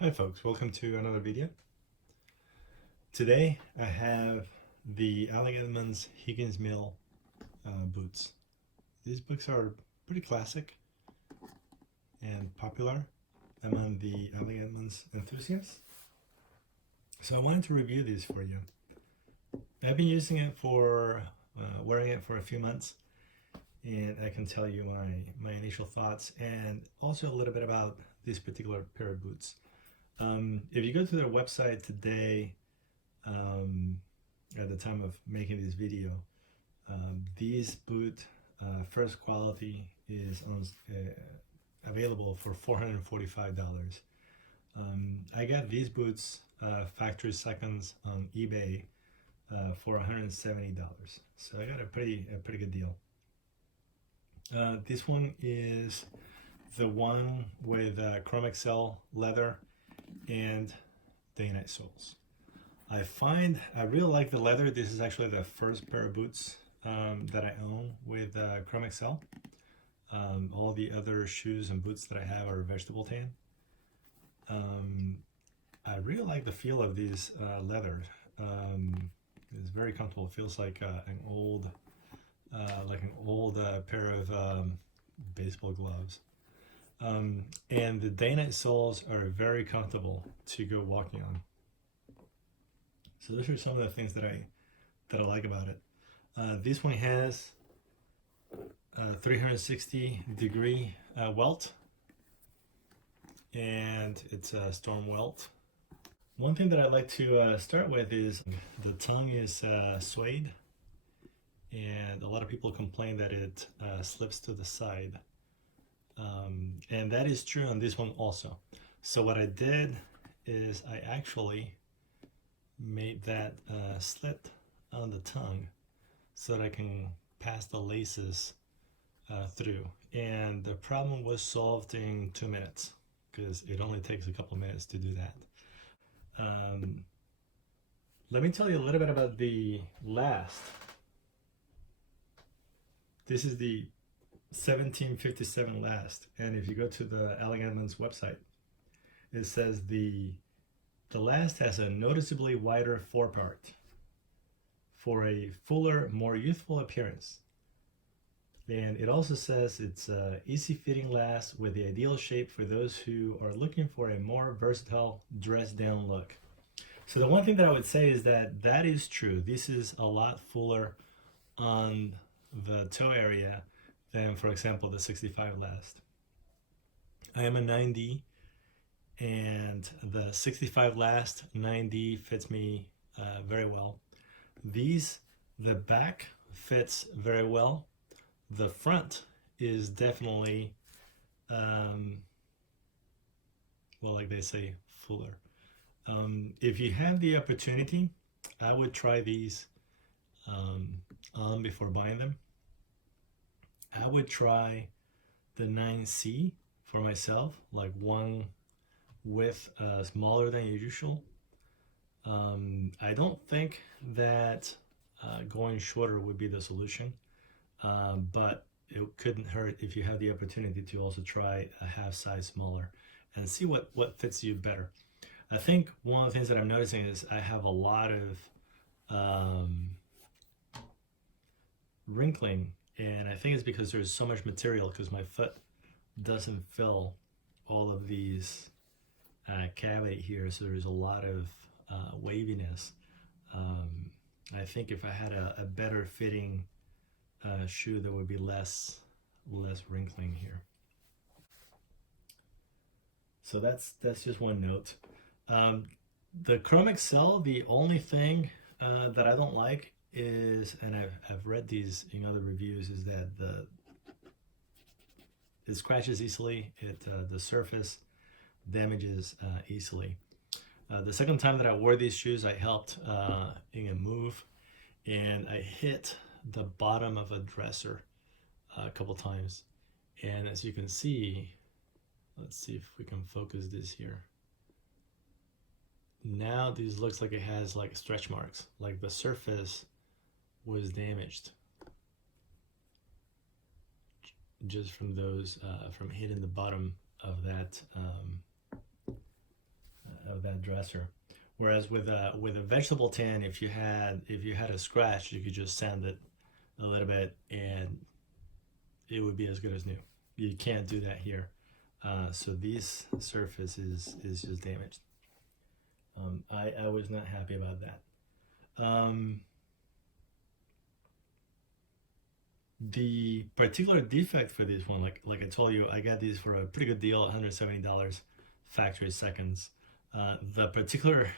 Hi folks, welcome to another video. Today I have the Edmonds Higgins Mill boots. These boots are pretty classic and popular among the Edmonds enthusiasts. So I wanted to review these for you. I've been using it for, wearing it for a few months, and I can tell you my initial thoughts and also a little bit about this particular pair of boots. If you go to their website today, at the time of making this video, these boot first quality is available for $445. I got these boots factory seconds on eBay for $170, so I got a pretty good deal. This one is the one with Chrome XL leather and day-night soles. I really like the leather. This is actually the first pair of boots that I own with Chrome XL. All the other shoes and boots that I have are vegetable tan. I really like the feel of these leather. It's very comfortable. It feels like an old pair of baseball gloves. And the day-night soles are very comfortable to go walking on. So those are some of the things that I like about it. This one has a 360-degree welt, and it's a storm welt. One thing that I'd like to start with is the tongue is suede, and a lot of people complain that it slips to the side. And that is true on this one also. So what I did is I actually made that slit on the tongue so that I can pass the laces through. And the problem was solved in 2 minutes because it only takes a couple minutes to do that. Let me tell you a little bit about the last. This is the 1757 last, and if you go to the Edmonds website, it says the last has a noticeably wider forepart for a fuller, more youthful appearance. And it also says it's a easy fitting last with the ideal shape for those who are looking for a more versatile dress down look. So the one thing that I would say is that is true. This is a lot fuller on the toe area than, for example, the 65 last. I am a 9D, and the 65 last 9D fits me very well. The back fits very well. The front is definitely, well, like they say, fuller. If you have the opportunity, I would try these on before buying them. I would try the 9C for myself, like one width smaller than usual. I don't think that going shorter would be the solution, but it couldn't hurt if you have the opportunity to also try a half size smaller and see what fits you better. I think one of the things that I'm noticing is I have a lot of wrinkling, and I think it's because there's so much material, because my foot doesn't fill all of these cavity here, so there's a lot of waviness. I think if I had a better fitting shoe, there would be less wrinkling here. So that's just one note. The Chrome XL, the only thing that I don't like is, and I've read these in other reviews, is that it scratches easily. The surface damages easily. The second time that I wore these shoes, I helped in a move, and I hit the bottom of a dresser a couple times. And as you can see, let's see if we can focus this here. Now this looks like it has like stretch marks, like the surface was damaged just from those, from hitting the bottom of that dresser. Whereas with a vegetable tan, if you had a scratch, you could just sand it a little bit and it would be as good as new. You can't do that here. So this surface is just damaged. I was not happy about that. The particular defect for this one, like I told you, I got these for a pretty good deal, $170 factory seconds. The particular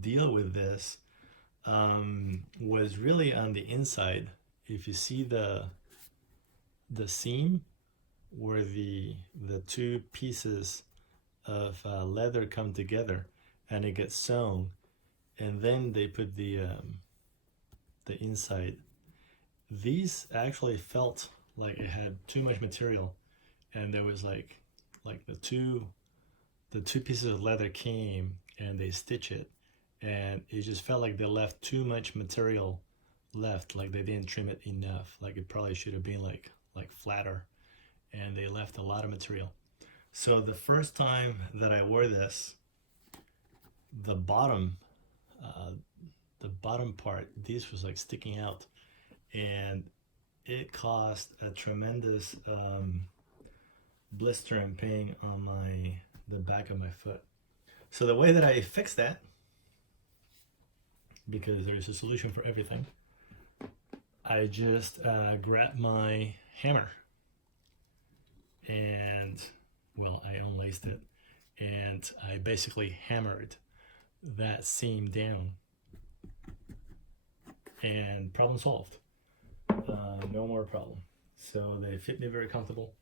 deal with this was really on the inside. If you see the seam where the two pieces of leather come together and it gets sewn, and then they put the inside. These actually felt like it had too much material, and there was like the two pieces of leather came and they stitch it, and it just felt like they left too much material left, like they didn't trim it enough. Like it probably should have been like flatter, and they left a lot of material. So the first time that I wore this, the bottom part, this was like sticking out, and it caused a tremendous blister and pain on the back of my foot. So the way that I fixed that, because there's a solution for everything, I just grabbed my hammer and, well, I unlaced it and I basically hammered that seam down, and problem solved. No more problem. So they fit me very comfortable.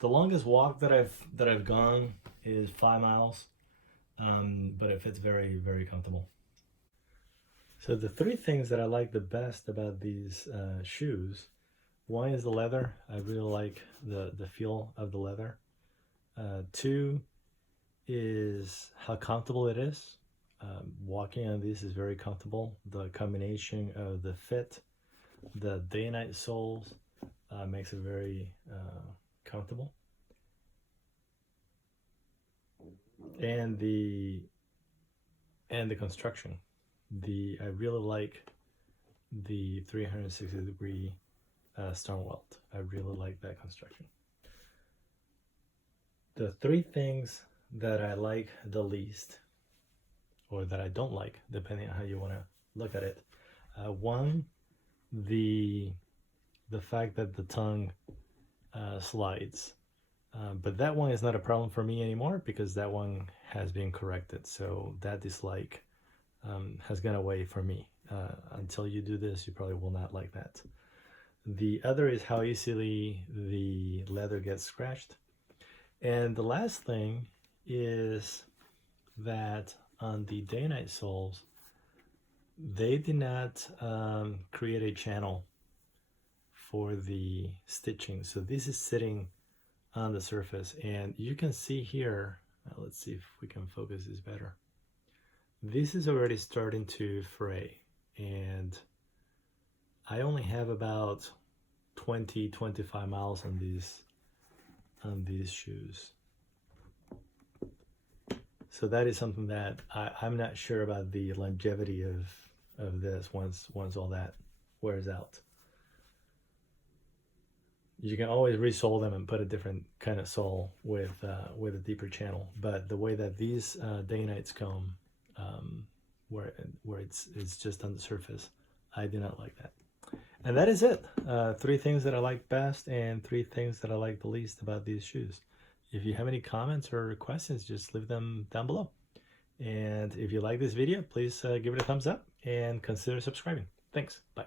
The longest walk that I've gone is 5 miles, but it fits very, very comfortable. So the three things that I like the best about these shoes, one is the leather. I really like the feel of the leather. Two is how comfortable it is. Walking on these is very comfortable. The combination of the fit, the day and night soles makes it very comfortable. And the construction. I really like the 360-degree stone welt. I really like that construction. The three things that I like the least, or that I don't like, depending on how you want to look at it. One, the fact that the tongue slides. But that one is not a problem for me anymore because that one has been corrected. So that dislike has gone away for me. Until you do this, you probably will not like that. The other is how easily the leather gets scratched. And the last thing is that on the day night soles, they did not create a channel for the stitching. So this is sitting on the surface, and you can see here, let's see if we can focus this better. This is already starting to fray, and I only have about 20-25 miles on these shoes. So that is something that I'm not sure about the longevity of this once all that wears out. You can always resole them and put a different kind of sole with a deeper channel. But the way that these day nights come, where it's just on the surface, I do not like that. And that is it. 3 things that I like best and 3 things that I like the least about these shoes. If you have any comments or questions, just leave them down below. And if you like this video, please give it a thumbs up and consider subscribing. Thanks. Bye.